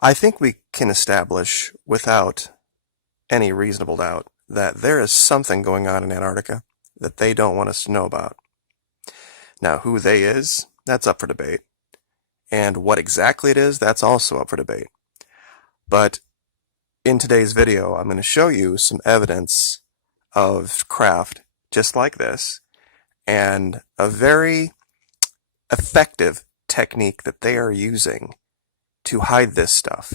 I think we can establish without any reasonable doubt that there is something going on in Antarctica that they don't want us to know about. Now, who they is, that's up for debate. And what exactly it is, that's also up for debate. But in today's video, I'm going to show you some evidence of craft just like this and a very effective technique that they are using to hide this stuff.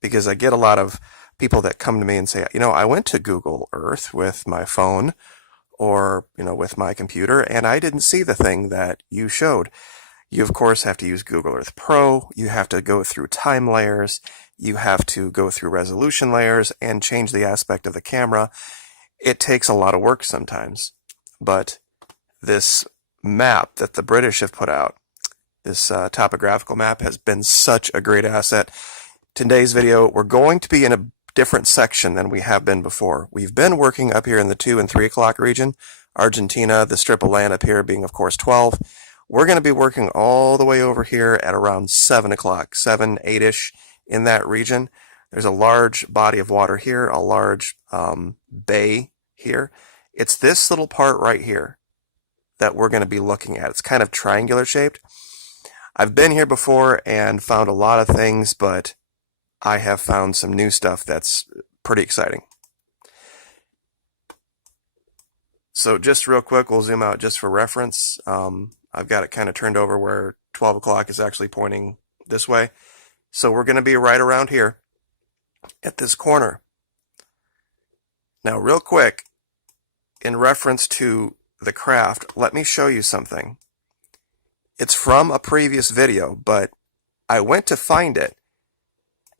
Because I get a lot of people that come to me and say, I went to Google Earth with my phone or, with my computer, and I didn't see the thing that you showed. You, of course, have to use Google Earth Pro. You have to go through time layers. You have to go through resolution layers and change the aspect of the camera. It takes a lot of work sometimes. But this map that the British have put out, this topographical map, has been such a great asset. Today's video, we're going to be in a different section than we have been before. We've been working up here in the 2 and 3 o'clock region, Argentina, the strip of land up here being, of course, 12. We're going to be working all the way over here at around 7 o'clock, 7, 8-ish in that region. There's a large body of water here, a large bay here. It's this little part right here that we're going to be looking at. It's kind of triangular shaped. I've been here before and found a lot of things, but I have found some new stuff that's pretty exciting. So just real quick, we'll zoom out just for reference. I've got it kind of turned over where 12 o'clock is actually pointing this way. So we're going to be right around here at this corner. Now, real quick, in reference to the craft, let me show you something. It's from a previous video, but I went to find it,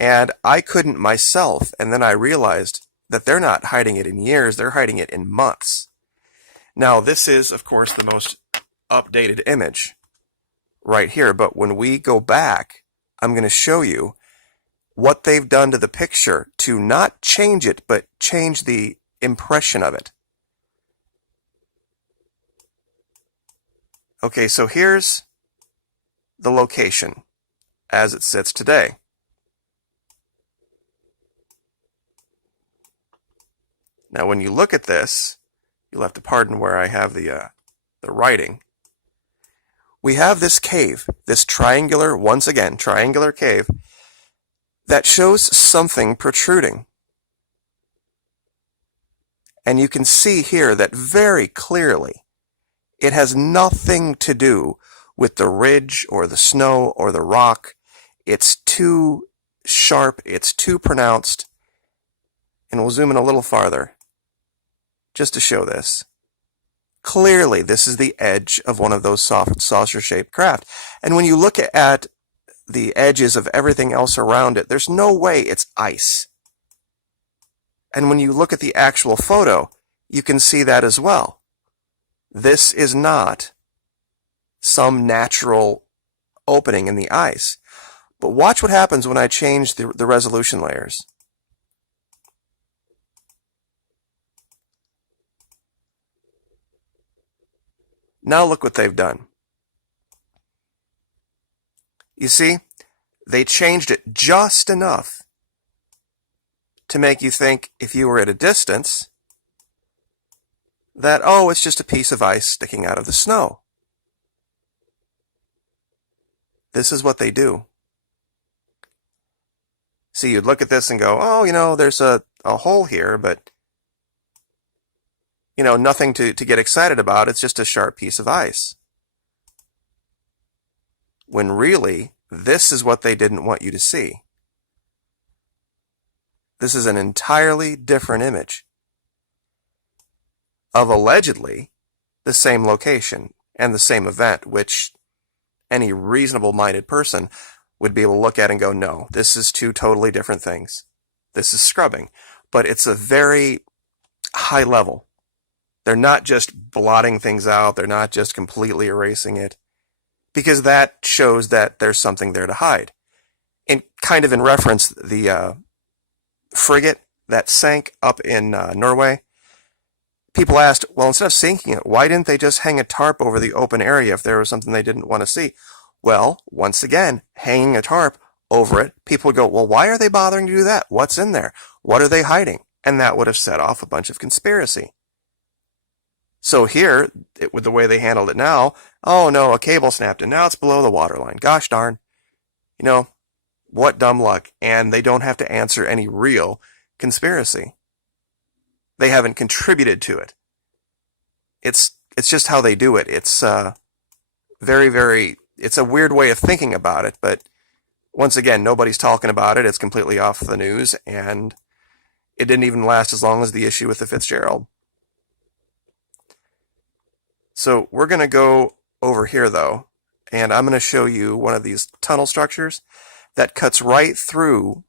and I couldn't myself, and then I realized that they're not hiding it in years, they're hiding it in months. Now, this is, of course, the most updated image right here, but when we go back, I'm going to show you what they've done to the picture to not change it, but change the impression of it. Okay, so here's the location as it sits today. Now, when you look at this, you'll have to pardon where I have the writing. We have this cave, this triangular, once again, triangular cave, that shows something protruding. And you can see here that very clearly it has nothing to do with the ridge or the snow or the rock. It's too sharp, it's too pronounced. And we'll zoom in a little farther just to show this. Clearly, this is the edge of one of those soft saucer-shaped craft. And when you look at the edges of everything else around it, there's no way it's ice. And when you look at the actual photo, you can see that as well. This is not some natural opening in the ice. But watch what happens when I change the resolution layers. Now look what they've done. You see, they changed it just enough to make you think, if you were at a distance, that, oh, it's just a piece of ice sticking out of the snow. This is what they do. See, you'd look at this and go, oh, there's a hole here, but nothing to get excited about. It's just a sharp piece of ice. When really, this is what they didn't want you to see. This is an entirely different image of allegedly the same location and the same event, which any reasonable-minded person would be able to look at and go, no, this is two totally different things. This is scrubbing. But it's a very high level. They're not just blotting things out. They're not just completely erasing it, because that shows that there's something there to hide. And kind of in reference, the frigate that sank up in Norway, people asked, well, instead of sinking it, why didn't they just hang a tarp over the open area if there was something they didn't want to see? Well, once again, hanging a tarp over it, people would go, well, why are they bothering to do that? What's in there? What are they hiding? And that would have set off a bunch of conspiracy. So here, with the way they handled it now, oh no, a cable snapped and now it's below the waterline. Gosh darn. You know, what dumb luck. And they don't have to answer any real conspiracy. They haven't contributed to it. It's just how they do it. It's it's a weird way of thinking about it, but once again, nobody's talking about it. It's completely off the news, and it didn't even last as long as the issue with the Fitzgerald. So we're going to go over here, though, and I'm going to show you one of these tunnel structures that cuts right through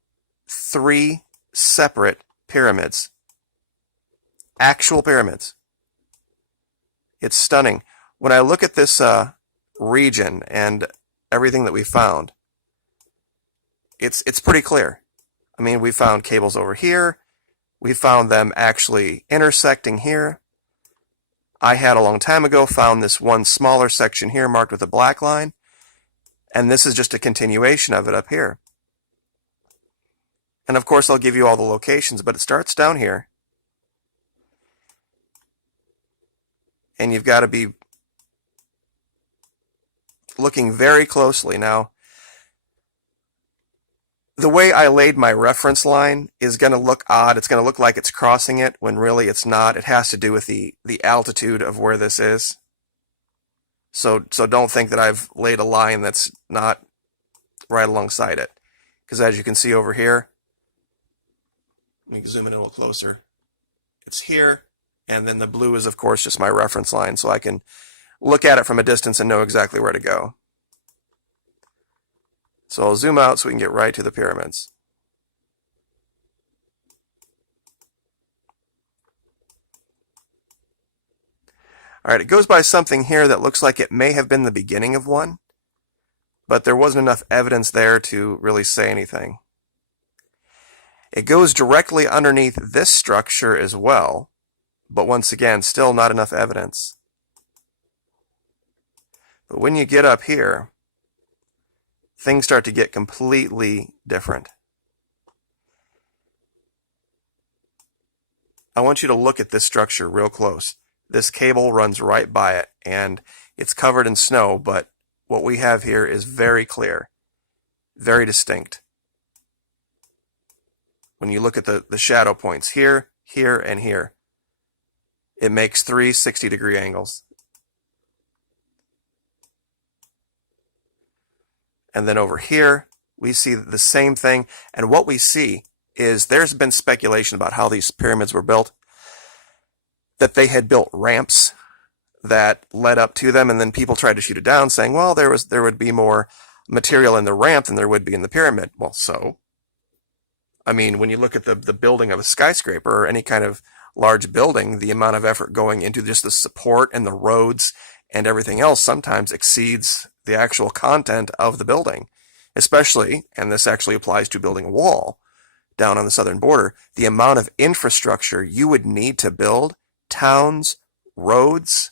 3 separate pyramids. Actual pyramids. It's stunning. When I look at this region and everything that we found, it's pretty clear. I mean, we found cables over here. We found them actually intersecting here. I had a long time ago found this one smaller section here marked with a black line, and this is just a continuation of it up here. And of course, I'll give you all the locations, but it starts down here. And you've got to be looking very closely. Now, the way I laid my reference line is going to look odd. It's going to look like it's crossing it when really it's not. It has to do with the altitude of where this is. So don't think that I've laid a line that's not right alongside it. Because as you can see over here, let me zoom in a little closer. It's here, and then the blue is, of course, just my reference line, so I can look at it from a distance and know exactly where to go. So I'll zoom out so we can get right to the pyramids. All right, it goes by something here that looks like it may have been the beginning of one, but there wasn't enough evidence there to really say anything. It goes directly underneath this structure as well, but once again, still not enough evidence. But when you get up here, things start to get completely different. I want you to look at this structure real close. This cable runs right by it, and it's covered in snow, but what we have here is very clear, very distinct. When you look at the shadow points here, here, and here, it makes 3 60-degree angles. And then over here, we see the same thing. And what we see is there's been speculation about how these pyramids were built, that they had built ramps that led up to them, and then people tried to shoot it down, saying, well, there would be more material in the ramp than there would be in the pyramid. Well, so, I mean, when you look at the building of a skyscraper or any kind of large building, the amount of effort going into just the support and the roads and everything else sometimes exceeds the actual content of the building, especially, and this actually applies to building a wall down on the southern border, the amount of infrastructure you would need to build, towns, roads,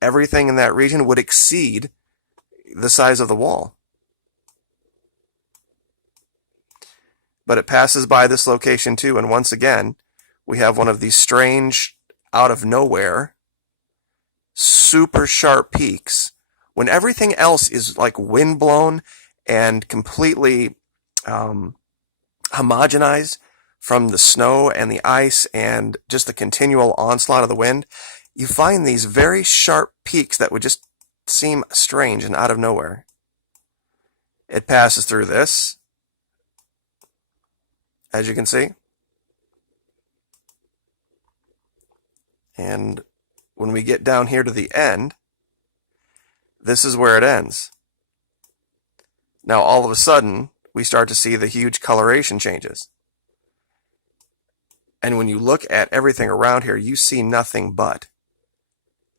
everything in that region would exceed the size of the wall. But it passes by this location too, and once again, we have one of these strange, out of nowhere, super sharp peaks when everything else is like windblown and completely homogenized from the snow and the ice and just the continual onslaught of the wind. You find these very sharp peaks that would just seem strange and out of nowhere. It passes through this, as you can see. And when we get down here to the end, this is where it ends. Now, all of a sudden, we start to see the huge coloration changes. And when you look at everything around here, you see nothing but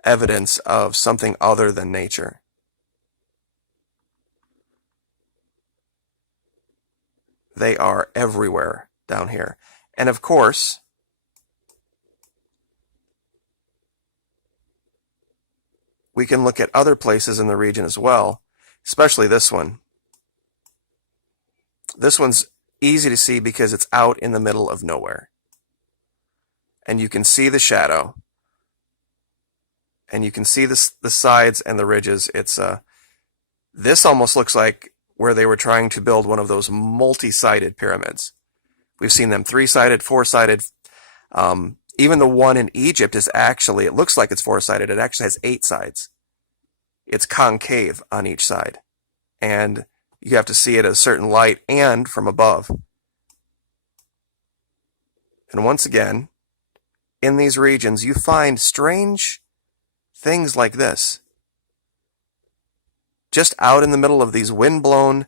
evidence of something other than nature. They are everywhere down here. And of course, we can look at other places in the region as well, especially this one. This one's easy to see because it's out in the middle of nowhere. And you can see the shadow. And you can see the sides and the ridges. This almost looks like where they were trying to build one of those multi-sided pyramids. We've seen them 3-sided, 4-sided. Even the one in Egypt is actually, it looks like it's 4-sided. It actually has 8 sides. It's concave on each side. And you have to see it at a certain light and from above. And once again, in these regions, you find strange things like this. Just out in the middle of these wind-blown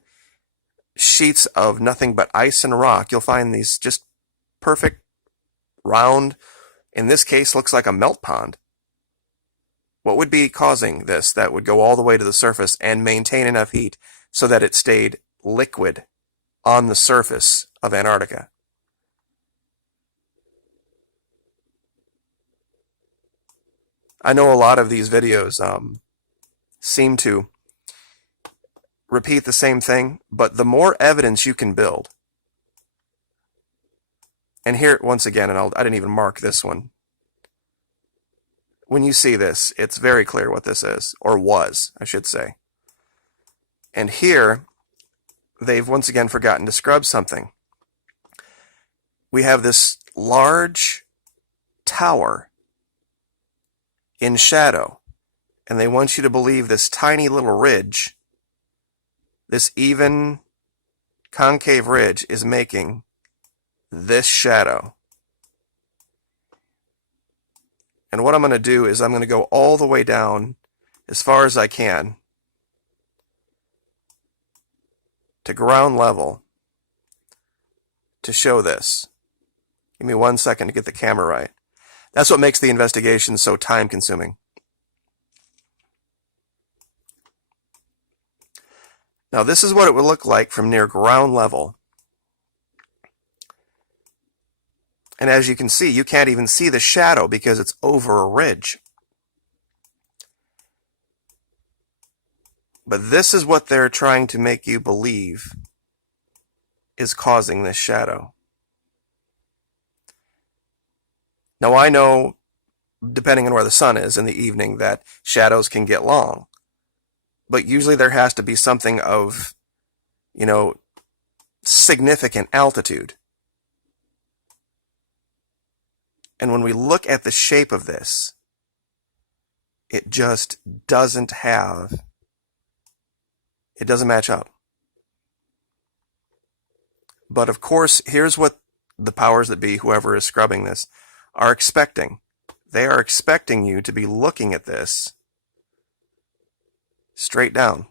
sheets of nothing but ice and rock, you'll find these just perfect, round, in this case, looks like a melt pond. What would be causing this that would go all the way to the surface and maintain enough heat so that it stayed liquid on the surface of Antarctica? I know a lot of these videos seem to repeat the same thing, but the more evidence you can build, and here once again, and I didn't even mark this one. When you see this, it's very clear what this is, or was, I should say. And here, they've once again forgotten to scrub something. We have this large tower in shadow, and they want you to believe this tiny little ridge, this even concave ridge, is making this shadow. And what I'm going to do is I'm going to go all the way down as far as I can to ground level to show this. Give me 1 second to get the camera right. That's what makes the investigation so time-consuming. Now, this is what it would look like from near ground level. And as you can see, you can't even see the shadow because it's over a ridge. But this is what they're trying to make you believe is causing this shadow. Now, I know, depending on where the sun is in the evening, that shadows can get long. But usually there has to be something of, significant altitude. And when we look at the shape of this, it just doesn't match up. But of course, here's what the powers that be, whoever is scrubbing this, are expecting. They are expecting you to be looking at this straight down.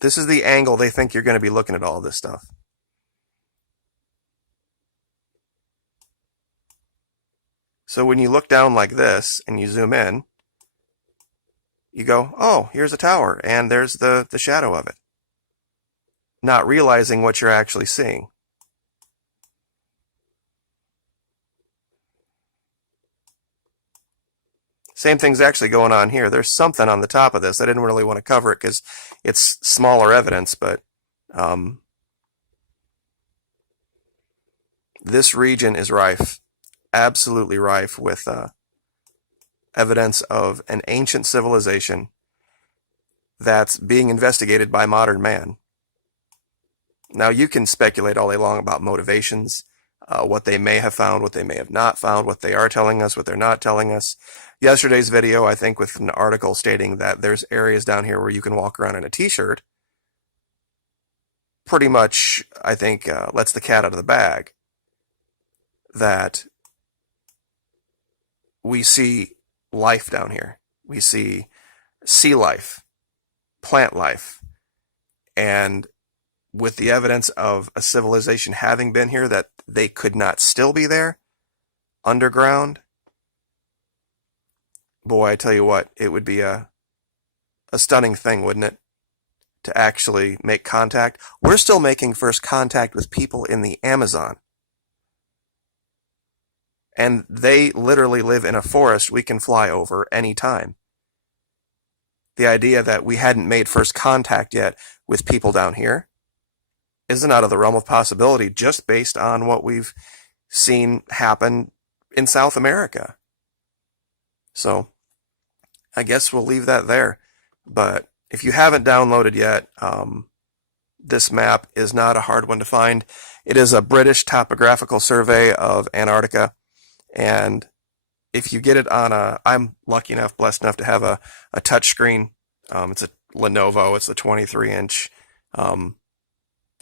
This is the angle they think you're going to be looking at all this stuff. So when you look down like this and you zoom in, you go, oh, here's a tower, and there's the shadow of it. Not realizing what you're actually seeing. Same thing's actually going on here. There's something on the top of this. I didn't really want to cover it because it's smaller evidence, but this region is rife, absolutely rife with evidence of an ancient civilization that's being investigated by modern man. Now, you can speculate all day long about motivations, what they may have found, what they may have not found, what they are telling us, what they're not telling us. Yesterday's video, I think, with an article stating that there's areas down here where you can walk around in a t-shirt, pretty much, I think, lets the cat out of the bag. That we see life down here. We see sea life, plant life, and with the evidence of a civilization having been here, that they could not still be there underground. Boy, I tell you what, it would be a stunning thing, wouldn't it? To actually make contact. We're still making first contact with people in the Amazon. And they literally live in a forest we can fly over anytime. the idea that we hadn't made first contact yet with people down here isn't out of the realm of possibility just based on what we've seen happen in South America. So I guess we'll leave that there. But if you haven't downloaded yet, this map is not a hard one to find. It is a British topographical survey of Antarctica. And if you get it on I'm lucky enough, blessed enough to have a touch screen. It's a Lenovo. It's a 23-inch.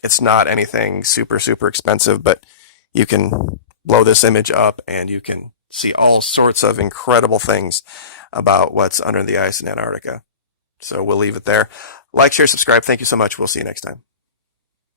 It's not anything super, super expensive, but you can blow this image up and you can see all sorts of incredible things about what's under the ice in Antarctica. So we'll leave it there. Like, share, subscribe. Thank you so much. We'll see you next time.